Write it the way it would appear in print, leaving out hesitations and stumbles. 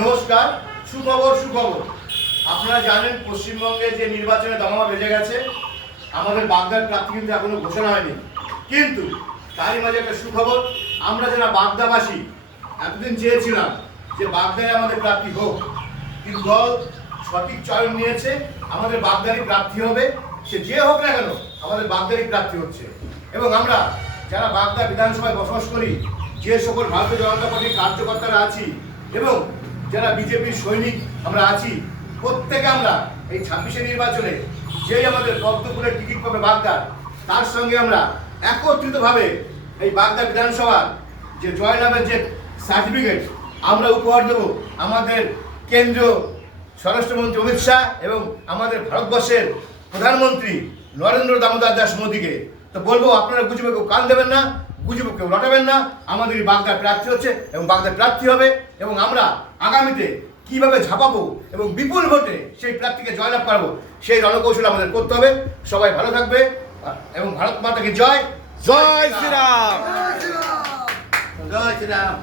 নমস্কার। সুখবর আপনারা জানেন পশ্চিমবঙ্গে যে নির্বাচনে দামামা বেজে গেছে। আমাদের বাগদার প্রার্থী কিন্তু এখনো ঘোষণা হয়নি, কিন্তু তারই মাঝে একটা সুখবর। আমরা যারা বাগদাবাসী এতদিন চেয়েছিলাম যে বাগদায় আমাদের প্রার্থী হোক, কিন্তু দল সঠিক চয়ন নিয়েছে। আমাদের বাগদারই প্রার্থী হবে, সে যে হোক না কেন আমাদের বাগদারই প্রার্থী হচ্ছে। এবং আমরা যারা বাগদা বিধানসভায় বসবাস করি, যে সকল ভারতীয় জনতা পার্টির কার্যকর্তারা আছি এবং যারা বিজেপির সৈনিক আমরা আছি, প্রত্যেকে আমরা এই 26শে নির্বাচনে যেই আমাদের পদ্মপুরের টিকিট পাবে বাগদার, তার সঙ্গে আমরা একত্রিতভাবে এই বাগদা বিধানসভার যে জয়লাভের যে সার্টিফিকেট আমরা উপহার দেব আমাদের কেন্দ্রীয় স্বরাষ্ট্রমন্ত্রী অমিত শাহ এবং আমাদের ভারতবর্ষের প্রধানমন্ত্রী নরেন্দ্র দামোদর দাস মোদীকে। তো বলবো, আপনারা গুজবে কেউ কান দেবেন না, গুজবে কেউ রটাবেন না। আমাদের বাগদার প্রার্থী হচ্ছে এবং বাগদার প্রার্থী হবে, এবং আমরা আগামীতে কিভাবে ঝাঁপাবো এবং বিপুল ভোটে সেই প্রার্থীকে জয়লাভ করবো, সেই রণকৌশল আমাদের করতে হবে। সবাই ভালো থাকবে এবং ভারত মাতাকে জয়। জয় শ্রীরাম। জয় শ্রীরাম।